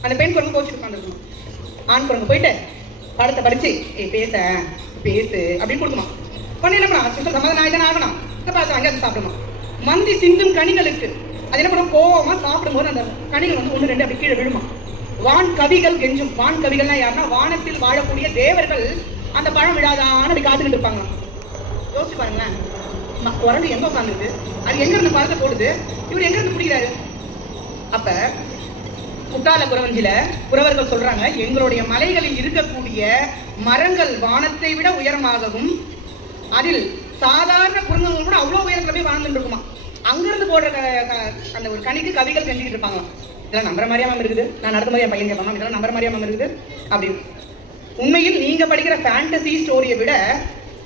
அந்த பெண் குரங்கு கோச்சிட்டு உட்காந்துருக்கணும். ஆண் குரங்கு போயிட்டு படத்தை படிச்சு பேசு அப்படின்னு கொடுக்குமா. பண்ண என்ன பண்ணா சிஸ்டர் சமாதானம் ஆயிதான் ஆகணும். இதை பார்த்து அங்கே அதை சாப்பிடணும். மந்தி சிந்தும் கனிகளுக்கு அது என்ன பண்ணும், கோவமா சாப்பிடும்போது அந்த கனிகள் வந்து 1 2 அப்படி கீழே விழுமா. வான் கவிகள் கெஞ்சும். வான் கவிகள்னா யாருன்னா வானத்தில் வாழக்கூடிய தேவர்கள் அந்த பழம் விழாதான்னு அப்படி காத்துக்கிட்டு இருப்பாங்க. யோசிச்சு பாருங்களேன், குரங்கு எங்க உட்காந்துருக்கு, அது எங்க இருந்து பழத்தை போடுது, இவர் எங்க இருந்து பிடிக்கிறாரு. அப்ப குற்றால குறவஞ்சில குறவர்கள் சொல்றாங்க, எங்களுடைய மலைகளில் இருக்கக்கூடிய மரங்கள் வானத்தை விட உயரமாகவும் அதில் சாதாரண குரங்குகள் கூட அவ்வளவு உயரத்துல போய் வாழ்ந்துட்டு இருக்குமா. அங்கிருந்து போடுற அந்த ஒரு கனிக்கு கவிகள் செஞ்சுட்டு இருப்பாங்க. இதெல்லாம் நம்புற மாதிரியா மேம் இருக்குது, நான் நடந்த மாதிரி என் பையன் கேட்பாங்க, இதெல்லாம் நம்புற மாதிரியா மேம் இருக்குது அப்படின்னு. உண்மையில் நீங்க படிக்கிற ஃபேண்டசி ஸ்டோரியை விட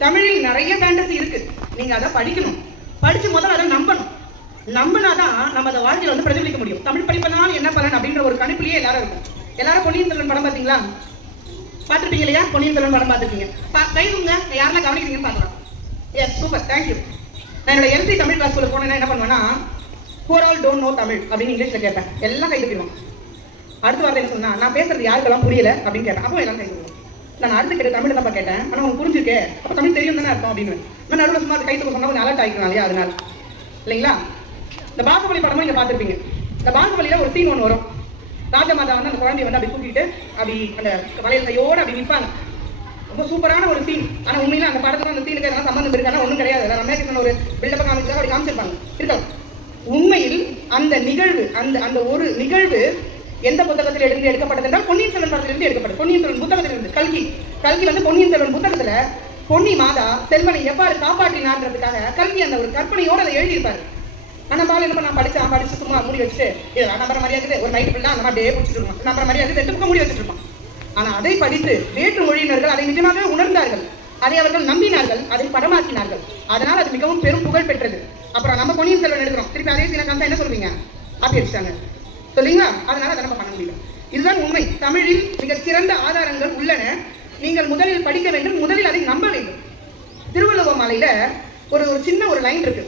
தமிழில் நிறைய ஃபேண்டசி இருக்கு. நீங்க அதை படிக்கணும், படிச்சு முதல்ல அதை நம்பணும். நம்பினாதான் நம்ம அதை வாழ்க்கையில வந்து பிரதிபலிக்க முடியும். தமிழ் படிப்பதனால என்ன பலன் அப்படின்ற ஒரு கணிப்புலயே எல்லாரும் இருக்கும். எல்லாரும் பொன்னியின் செல்வன் படம் பார்த்தீங்களா? பார்த்துருப்பீங்க இல்லையா? பொன்னியின் செல்வன் படம் பார்த்துருப்பீங்க. கைதுங்க யாரெல்லாம் கவனிக்கிறீங்கன்னு பார்க்கலாம். Yes, super, thank you. நான் என்னோட எல்சி தமிழ் கிளாஸ் ஸ்கூலுக்கு போனேன்னா என்ன பண்ணுவேன்னா, for all don't know Tamil அப்படின்னு இங்கிலீஷ்ல கேட்பேன். எல்லாம் கை தூக்கிடுவோம். அடுத்த வார்த்தை என்ன சொன்னா, நான் பேசுறது யாருக்கெல்லாம் புரியல அப்படின்னு கேட்டேன். அப்போ எல்லாம் கை தூக்குவோம். நான் அடுத்து கேட்ட தமிழ் தான் கேட்டேன், ஆனால் உங்களுக்கு புரிஞ்சுக்கே, அப்போ தமிழ் தெரியும் தானே அர்த்தம் அப்படின்னு. நான் நடுவில் சும்மா கை தூக்க சொன்னா கொஞ்சம் அலர்ட் ஆகிக்கணும் இல்லையா, அதனால இல்லைங்களா? இந்த பாகுபலி படமும் நீங்க பார்த்துருப்பீங்க. இந்த பாகுபலியில ஒரு சீன் ஒன்று வரும். ராஜமாதா வந்து அந்த குழந்தைய வந்து அப்படி தூக்கிட்டு அப்படி அந்த வளையல் கையோடு அப்படி நிற்பாங்க. ரொம்ப சூப்பரான ஒரு சீன். ஆனா உண்மையில அந்த படத்துல அந்த சீனுக்கு எதனா சம்பந்தம் இருக்கானா ஒன்றும் கிடையாது. ரமேஷன் ஒரு பில்டப்பை காமிச்சு அப்படி காமிச்சிருப்பாங்க, இருக்கலாம். உண்மையில் அந்த நிகழ்வு அந்த ஒரு நிகழ்வு எந்த புத்தகத்தில் இருந்து எடுக்கப்பட்டது என்றால் பொன்னியின் செல்வன் படத்திலிருந்து எடுக்கப்பட்டது. பொன்னியின் செல்வன் புத்தகத்திலிருந்து கல்கி வந்து பொன்னியின் செல்வன் புத்தகத்துல பொன்னி மாதா செல்வனை எவ்வாறு காப்பாற்றினார்ன்றதுக்காக கல்கி அந்த ஒரு கற்பனையோடு அதை எழுதியிருப்பாரு. ஆனா பால் என்ன நான் படிச்சு சும்மா மூடி வச்சுட்டு இதெல்லாம் நம்புற மாதிரியா இருக்குது, ஒரு நைட்டு ஃபுல்லா அந்த மாதிரி டே பிடிச்சிட்டு இருக்கோம், நம்புற மாதிரியா இருக்குது, 2 பக்கம் மூடி வச்சுட்டு இருப்பான். ஆனா அதை படித்து வேற்று மொழியினர்கள் அதை நிஜமாக உணர்ந்தார்கள், அதை அவர்கள் நம்பினார்கள், அதை படமாக்கினார்கள். அதனால் அது மிகவும் பெரும் புகழ் பெற்றது. அப்புறம் நம்ம பொன்னியின் செல்வன் எடுக்கிறோம், திருப்பி அதே சீனை காமிச்சா என்ன சொல்வீங்க, ஆப்பி அடிச்சிட்டாங்க சொல்லுவீங்களா? அதனால அதை நம்ம பண்ண முடியல. இதுதான் உண்மை. தமிழில் மிக சிறந்த ஆதாரங்கள் உள்ளன. நீங்கள் முதலில் படிக்க வேண்டும், முதலில் அதை நம்ப வேண்டும். திருவள்ளுவர் மாலையில ஒரு சின்ன ஒரு லைன் இருக்கு,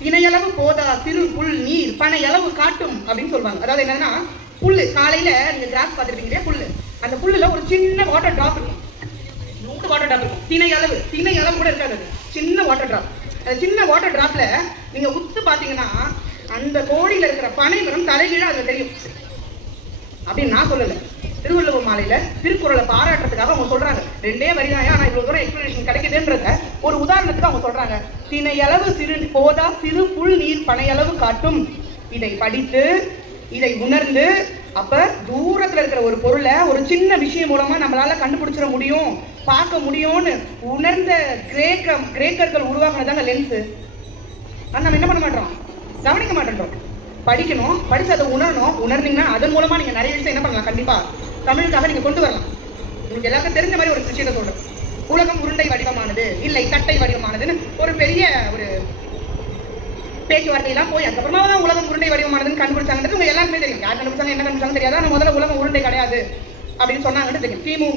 தினையளவு போதா சிறு புல் நீர் பனையளவு காட்டும் அப்படின்னு சொல்லுவாங்க. அதாவது என்னன்னா, புல்லு காலையில நீங்க கிராஸ் பார்த்துருப்பீங்க இல்லையா, புல்லு, அந்த புல்லுல ஒரு சின்ன வாட்டர் டிராப் இருக்கும், வாட்டர் டிராப் இருக்கும், தினை அளவு கூட இருக்காது, சின்ன வாட்டர் டிராப். அந்த சின்ன வாட்டர் டிராப்ல நீங்க உத்து பாத்தீங்கன்னா அந்த கோடியில இருக்கிற பனைமரம் தலைகீழ அதுல தெரியும் அப்படின்னு நான் சொல்லல. திருவள்ளுவர் மாலையில திருக்குறளை பாராட்டுறதுக்காக அவங்க சொல்றாங்க, 2 வரிதான், ஆனா இவ்வளவு தூரம் எக்ஸ்பிளனேஷன் கிடைக்குதுன்றத ஒரு உதாரணத்துக்கு அவங்க சொல்றாங்க. தினையளவு சிறு போதா சிறு புல் நீர் பனையளவு காட்டும். இதை படித்து இதை உணர்ந்து அப்ப தூரத்துல இருக்கிற ஒரு பொருளை ஒரு சின்ன விஷயம் மூலமா நம்மளால கண்டுபிடிச்சிட முடியும், பார்க்க முடியும்னு உணர்ந்த கிரேக்கர்கள் உருவாக்குனதாங்க லென்ஸ். ஆனா நம்ம என்ன பண்ண மாட்டோம், கவனிக்க மாட்டோம். படிக்கணும், படிச்சு அதை உணரணும். உணர்ந்தீங்கன்னா அதன் மூலமா நீங்க நிறைய விஷயம் என்ன பண்ணலாம், கண்டிப்பா தமிழுக்காக நீங்க கொண்டு வரலாம். உங்களுக்கு எல்லாருக்கும் தெரிஞ்ச மாதிரி ஒரு விஷயத்தை சொல்றேன். உலகம் உருண்டை வடிவமானது இல்லை தட்டை வடிவமானதுன்னு ஒரு பெரிய ஒரு பேச்சுவார்த்தையெல்லாம் போய் அதுக்கப்புறமா தான் உலகம் உருண்டை வடிவமானதுன்னு கண்டுபிடிச்சாங்கன்றது உங்க எல்லாருமே தெரியும். யார் கண்டுபிடிச்சாங்க என்ன கண்டுபிடிச்சாங்க தெரியாது, ஆனால் முதல்ல உலகம் உருண்டை கிடையாது அப்படின்னு சொன்னாங்கன்னு தெரியும். கிமு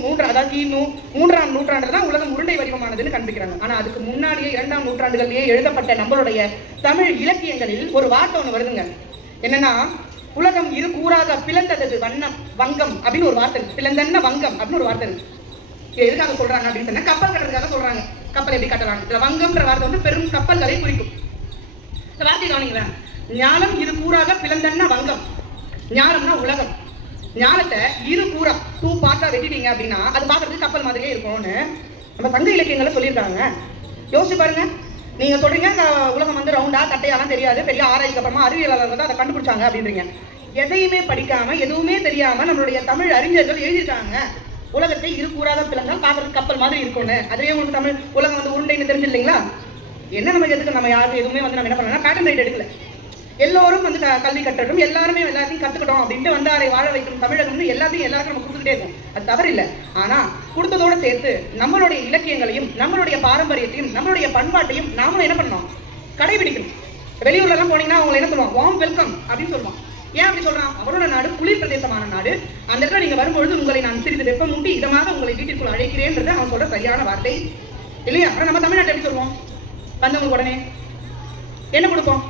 3ஆம் நூற்றாண்டுல தான் உலகம் உருண்டை வடிவமானதுன்னு கண்டுபிடிக்கிறாங்க. ஆனா அதுக்கு முன்னாடியே 2ஆம் நூற்றாண்டுகளிலேயே எழுதப்பட்ட நம்மளுடைய தமிழ் இலக்கியங்களில் ஒரு வார்த்தை ஒண்ணு வருதுங்க. என்னன்னா, உலகம் இரு கூறாக பிளந்தது வங்கம் அப்படின்னு ஒரு வார்த்தை இருக்கு. பிளந்தன்ன வங்கம் அப்படின்னு ஒரு வார்த்தை இருக்கு. இது எதுக்காக சொல்றாங்க அப்படின்னு சொன்னா, கப்பல் கட்டுறதுக்காக சொல்றாங்க. கப்பல் எப்படி கட்டலாம், இதுல வங்கம்ன்ற வார்த்தை வந்து பெரும் கப்பல்களை குறிக்கும். இந்த வார்த்தை கவனிங்களேன், ஞானம் இரு கூறாக பிளந்தன்ன வங்கம். ஞானம்னா உலகம், ஞானத்தை இரு கூறா 2 பார்ட்டா வெட்டிட்டீங்க அப்படின்னா அது பார்க்கறதுக்கு கப்பல் மாதிரியே இருக்கும்னு நம்ம சங்க இலக்கியங்களை சொல்லியிருக்காங்க. யோசிச்சு பாருங்க. நீங்க சொல்றீங்க உலகம் வந்து ரவுண்டா தட்டையாலாம் தெரியாது, பெரிய ஆராய்ச்சிக்கு அப்புறமா அறிவியலாளர்கள் வந்து அதை கண்டுபிடிச்சாங்க அப்படின்றீங்க. எதையுமே படிக்காம எதுவுமே தெரியாம நம்மளுடைய தமிழ் அறிஞர்கள் எழுதியிருக்காங்க, உலகத்தை இரு கூறாக பிளந்தால் பார்க்கறதுக்கு கப்பல் மாதிரி இருக்கும்னு. அதுவே உங்களுக்கு தமிழ் உலகம் வந்து உருண்டைன்னு தெரிஞ்சு இல்லைங்களா? என்ன நம்ம எதுக்கு நம்ம யாரும் எதுவுமே வந்து நம்ம என்ன பண்ணலாம், பேட்டன் ரைட் எடுக்கல. எல்லோரும் வந்து கல்வி கட்டட்டும், எல்லாருமே எல்லாத்தையும் கத்துக்கிட்டோம் அப்படின்ட்டு வந்து அதை வாழ வைக்கும் தமிழகம் வந்து எல்லாத்தையும் எல்லாருக்கும் நம்ம கொடுத்துக்கிட்டே இருக்கும். அது தவறு இல்லை. ஆனா கொடுத்ததோடு சேர்த்து நம்மளுடைய இலக்கியங்களையும் நம்மளுடைய பாரம்பரியத்தையும் நம்மளுடைய பண்பாட்டையும் நாமளும் என்ன பண்ணணும், கடைபிடிக்கணும். வெளியூர்ல எல்லாம் போனீங்கன்னா அவங்க என்ன சொல்லுவாங்க, வார்ம் வெல்கம் அப்படின்னு சொல்லுவாங்க. ஏன் அப்படி சொல்றான், அவரோட நாடு குளிர் பிரதேசமான நாடு, அந்த இடத்துல நீங்க வரும்பொழுது உங்களை நான் சிறிது வெப்பமூட்டி இதமாக உங்களை வீட்டிற்குள் அழைக்கிறேன்றது அவன் சொல்ற சரியான வார்த்தை இல்லையா? ஆனா நம்ம தமிழ்நாட்டை எப்படி சொல்லுவோம், வந்தவங்களுக்கு உடனே என்ன கொடுப்போம்,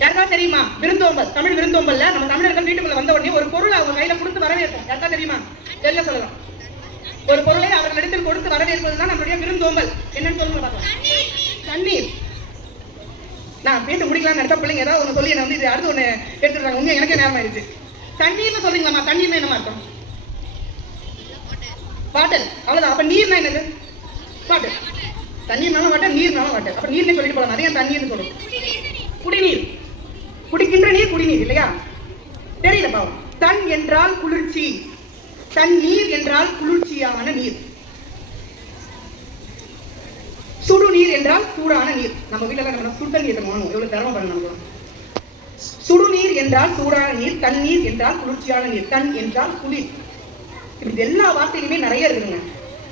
யாருக்காவது தெரியுமா? விருந்தோம்பல், தமிழ் விருந்தோம்பல்ல நம்ம தமிழர்கள் வீட்டுக்குள்ள வந்த உடனே ஒரு பொருள் அவங்க கையில கொடுத்து வரவேற்போம். யாருக்கா தெரியுமா? தெரியல சொல்லலாம். ஒரு பொருளை அவர்களிடத்தில் கொடுத்து வரவேற்பதுதான் நம்மளுடைய விருந்தோம்பல். என்னன்னு சொல்லுங்க பார்க்கலாம். தண்ணீர். நான் பேச முடிக்கலாம்னு நினைச்சா பிள்ளைங்க ஏதாவது ஒன்று சொல்லி என்ன வந்து இது அடுத்து ஒன்று எடுத்துருக்காங்க. உண்மையாக எனக்கே நேரம் ஆயிடுச்சு. தண்ணீர்னு சொல்றீங்களாம்மா? தண்ணீர்னா என்னமா அர்த்தம்? வாட்டர். அவ்வளவுதான். அப்ப நீர்னா என்னது? வாட்டர். தண்ணீர்னாலும் வாட்டர், நீர்னாலும் வாட்டர். அப்ப நீர்னே சொல்லிட்டு போலாம். அதே தண்ணீர்னு சொல்லுவோம். குடிநீர். குடிக்கின்ற நீர் குடிநீர் இல்லையா? தெரியல பாவம். தன் என்றால் குளிர்ச்சி, தண்ணீர் என்றால் குளிர்ச்சியான நீர், சுடுநீர் என்றால் சூடான நீர். நம்ம வீட்டுல நம்ம சுடு நீர் எவ்வளவு திறமை பண்ண. சுடுநீர் என்றால் சூடான நீர், தண்ணீர் என்றால் குளிர்ச்சியான நீர், தன் என்றால் குளிர். இப்படி எல்லா வார்த்தையிலுமே நிறைய இருக்குங்க.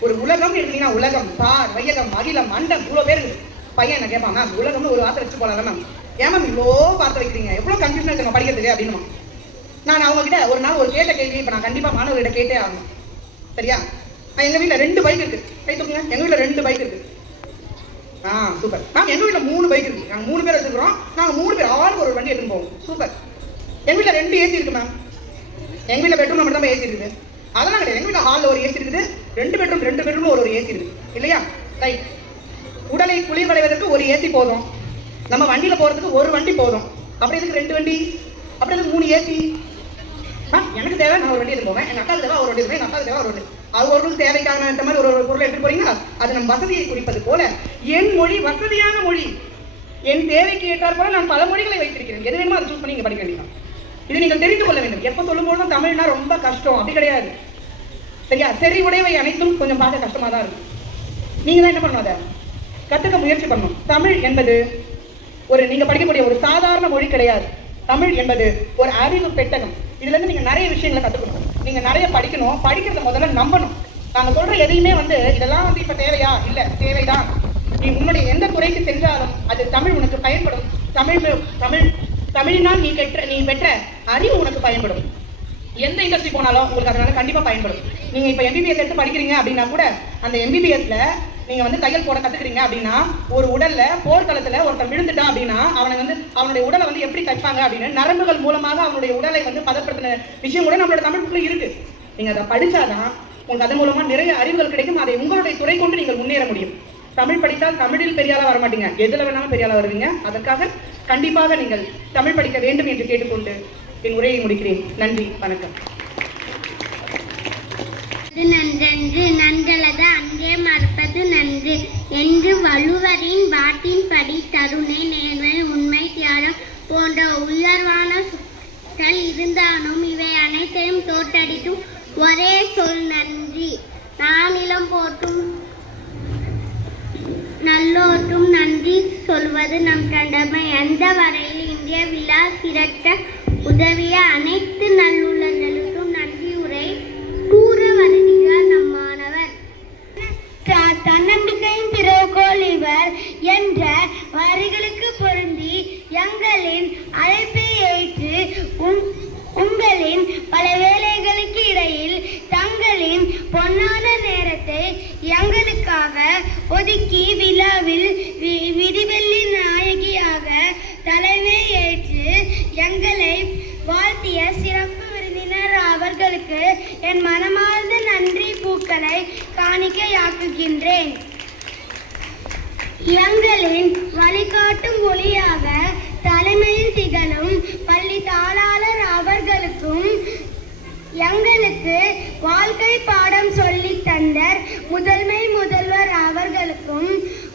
ஒரு உலகம் எடுத்தீங்கன்னா உலகம், பார், வையகம், அகிலம், அண்டம், இவ்வளவு பேர் இருக்கு. பையன் என்ன கேட்பான், மேம் உலகம்னு ஒரு வார்த்தை வச்சு போலாம் மேம், ஏன் மேம் இவ்வளோ வார்த்தை வைக்கிறீங்க, எவ்வளவு கன்ஃபியூஷன் இருக்கு படிக்கிறதுக்கு அப்படின்னு. நான் அவங்க கிட்ட ஒரு நாள் ஒரு கேட்ட கேள்வி இப்ப நான் கண்டிப்பா மாணவர்கிட்ட கேட்டே ஆகணும். சரியா? எங்க வீட்டுல 2 பைக் இருக்கு. கை தூக்குங்க. எங்க வீட்டுல 2 பைக் இருக்கு. சூப்பர். நாங்க எங்க வீட்டுல 3 பைக் இருக்கு. நாங்க 3 பேர் வச்சிருக்கிறோம். நாங்க 3 பேர் ஆளுக்கு ஒரு வண்டி எடுத்துட்டு போவோம். சூப்பர். எங்க வீட்டுல 2 ஏசி இருக்கு மேம். எங்க வீட்டுல பெட்ரூம் மட்டும் தான் ஏசி இருக்குது. அதெல்லாம் கிடையாது. எங்க வீட்டுல ஹால்ல ஒரு ஏசி இருக்குது, 2 பெட்ரூம்ல ஒரு ஏசி இருக்கு இல்லையா? ரைட். உடலை குளிர்வடைவதற்கு ஒரு ஏசி போதும். நம்ம வண்டியில போறதுக்கு ஒரு வண்டி போதும். அப்படி எதுக்கு 2 வண்டி? அப்படி எதுக்கு 3 ஏசி? எனக்கு தேவை, நான் ஒரு வண்டி எடுத்து போவேன். எங்க அக்காவுக்கு தேவை ஒரு வண்டி இருக்கும், எங்க அக்காவுக்கு தேவை ஒரு வண்டி. அது ஒரு தேவைக்கான மாதிரி ஒரு பொருளை எடுத்து போறீங்கன்னா அது நம்ம வசதியை குறிப்பது போல என் மொழி வசதியான மொழி. என் தேவைக்கு ஏற்றார் போல நான் பல மொழிகளை வைத்திருக்கிறேன். எது வேணுமோ அதை சூஸ் பண்ணி நீங்க படிக்க வேண்டியதான். இது நீங்கள் தெரிந்து கொள்ள வேண்டும். எப்ப சொல்லும் போதும் தமிழ்னா ரொம்ப கஷ்டம் அப்படி கிடையாது. சரியா? சரி உடையவை அனைத்தும் கொஞ்சம் பார்க்க கஷ்டமா தான் இருக்கும். நீங்க தான் என்ன பண்ணணும், அதை கத்துக்க முயற்சி பண்ணணும். தமிழ் என்பது நீங்க படிக்கக்கூடிய ஒரு சாதாரண மொழி கிடையாது. தமிழ் என்பது ஒரு அறிவு பெட்டகம். இதுல இருந்து நீங்க நிறைய விஷயங்களை கத்துக்கணும். நீங்க நிறைய படிக்கணும். படிக்கிறத முதல்ல நம்பணும். நாங்க சொல்ற எதையுமே இதெல்லாம் இப்ப தேவையா? இல்ல, தேவைதான். நீ உன்னுடைய எந்த துறைக்கு சென்றாலும் அது தமிழ் உனக்கு பயன்படும். தமிழினால் நீ பெற்ற அறிவு உனக்கு பயன்படும். எந்த இண்டஸ்ட்ரி போனாலும் உங்களுக்கு அதனால கண்டிப்பா பயன்படும். நீங்க இப்ப MBBS எடுத்து படிக்கிறீங்க அப்படின்னா கூட அந்த MBBSல நீங்க தையல் போட கத்துக்கிறீங்க அப்படின்னா ஒரு உடல்ல போர்க்களத்துல ஒருத்தன் விழுந்துட்டான் அப்படின்னா அவனுடைய உடலை எப்படி தைப்பாங்க அப்படின்னு நரம்புகள் மூலமாக அவனுடைய உடலை பதப்படுத்தின விஷயம் கூட நம்மளோட தமிழுக்குள்ள இருக்கு. நீங்க அதை படிச்சாதான் உங்களுக்கு அதன் மூலமா நிறைய அறிவுகள் கிடைக்கும். அதை உங்களுடைய துறை கொண்டு நீங்கள் முன்னேற முடியும். தமிழ் படித்தால் தமிழில் பெரியாளா வர மாட்டீங்க, எதுல வேணாலும் பெரியாளா வருவீங்க. அதற்காக கண்டிப்பாக நீங்கள் தமிழ் படிக்க வேண்டும் என்று கேட்டுக்கொண்டு என் உரையை முடிக்கிறேன். நன்றி, வணக்கம். நன்றன்று நன்றலது அங்கே மறப்பது நன்று என்று வள்ளுவரின் பாட்டின்படி தருணை, நேர்மை, உண்மை, தியாகம் போன்ற உயர்வான சொற்கள் இருந்தாலும் இவை அனைத்தையும் தோற்றடிக்கும் ஒரே சொல் நன்றி. நானிலம் போற்றும் நல்லோற்றும் நன்றி சொல்வது நம் கடமை. அந்த வரையில் இந்திய விழா சிறக்க உதவிய அனைத்து நல்லுள்ளங்களுக்கும் நன்றி உரை கூற வருகிறார் நம் மாணவர். தன்னம்பிக்கையின் திறவுகோல் இவர் என்ற வரிகளுக்கு பொருந்தி எங்களின் அழைப்பை ஏற்று உங்களின் பல வேலைகளுக்கு இடையில் தங்களின் பொன்னான நேரத்தை எங்களுக்காக ஒதுக்கி விழாவில் விடிவெள்ளி நாயகியாக தலைமை ஏற்று எங்களை வாழ்த்திய சிறப்பு விருந்தினர் அவர்களுக்கு என் மனமார்ந்த நன்றி பூக்களை காணிக்கையாக்குகின்றேன். எங்களின் வழிகாட்டும் மொழியாக தலைமையில் திகழும் பள்ளி தாளாளர் அவர்களுக்கும் எங்களுக்கு வாழ்க்கை பாடம் சொல்லி தந்த முதன்மை முதல்வர் அவர்களுக்கும்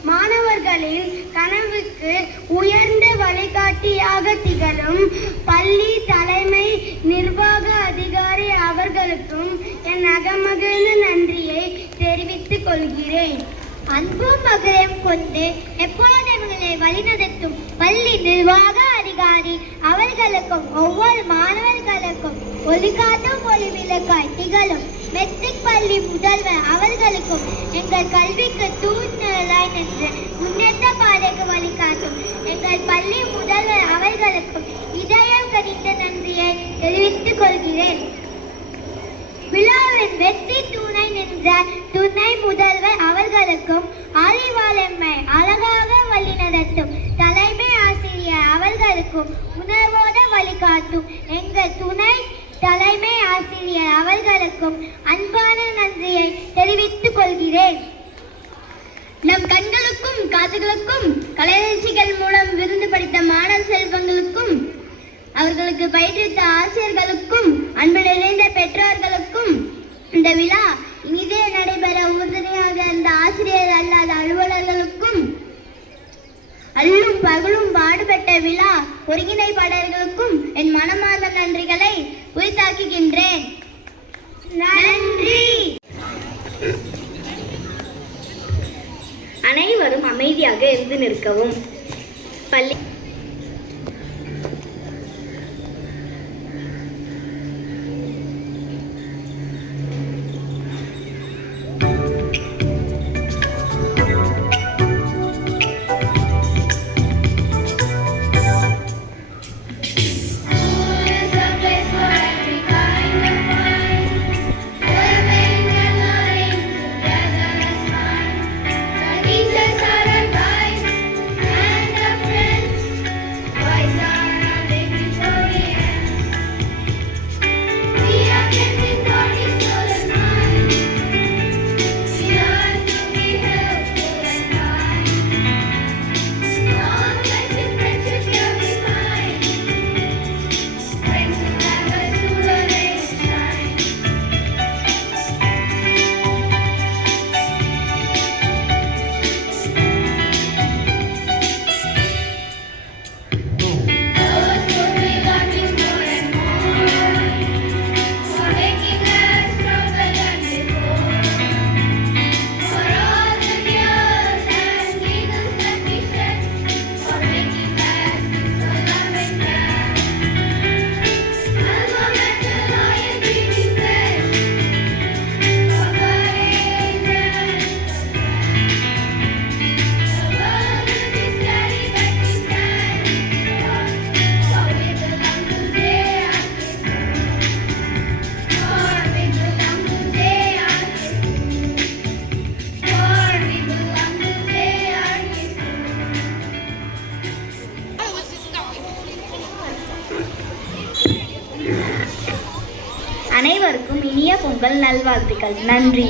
மாணவர்களின் கனவுக்கு உயர்ந்த வழிகாட்டியாக திகழும் பள்ளி தலைமை நிர்வாக அதிகாரி அவர்களுக்கும் என் அகமகிழ்ந்த நன்றியை தெரிவித்துக் கொள்கிறேன். அன்பும் மகிழையும் கொண்டு எப்போது இவர்களை வழிநடத்தும் பள்ளி நிர்வாக அதிகாரி அவர்களுக்கும் ஒவ்வொரு மாணவர்களுக்கும் ஒளிகாட்டும் ஒளி விளக்காய் திகழும் மெட்ரிக் பள்ளி முதல்வர் அவர்களுக்கும் எங்கள் கல்விக்கு தூண்நிழலாய் நின்று முன்னேற்ற பாதைக்கு வழிகாட்டும் எங்கள் பள்ளி முதல்வர் அவர்களுக்கும் இதயம் கனிந்த நன்றியை தெரிவித்துக் கொள்கிறேன். விழாவின் வெற்றி துணை நின்ற துணை முதல்வர் அவர்களுக்கும் அறிவாளமை அழகாக வழிநடத்தும் தலைமை ஆசிரியர் அவர்களுக்கும் உணர்வோடு வழிகாட்டும் எங்கள் துணை தலைமை ஆசிரியர் அவர்களுக்கும் அன்பான நன்றியை தெரிவித்துக் கொள்கிறேன். நம் கண்களுக்கும் காதுகளுக்கும் கலை நிகழ்ச்சிகள் மூலம் விருந்து படித்த மாணவ செல்வங்களுக்கும் அவர்களுக்கு பயிற்றுவித்த ஆசிரியர்களுக்கும் அன்பு நிறைந்த பெற்றோர்களுக்கும் இந்த விழா இனிதே நடைபெற உறுதுணையாக இருந்த ஆசிரியர் அல்லாத அலுவலர்களுக்கும் அல்லும் பகலும் பாடுபட்ட விழா ஒருங்கிணைப்பாளர்களுக்கும் என் மனமார்ந்த நன்றிகளை உரித்தாக்குகின்றேன். நன்றி. அனைவரும் அமைதியாக இருந்து நிற்கவும். பள்ளி அனைவருக்கும் இனிய பொங்கல் நல்வாழ்த்துக்கள். நன்றி.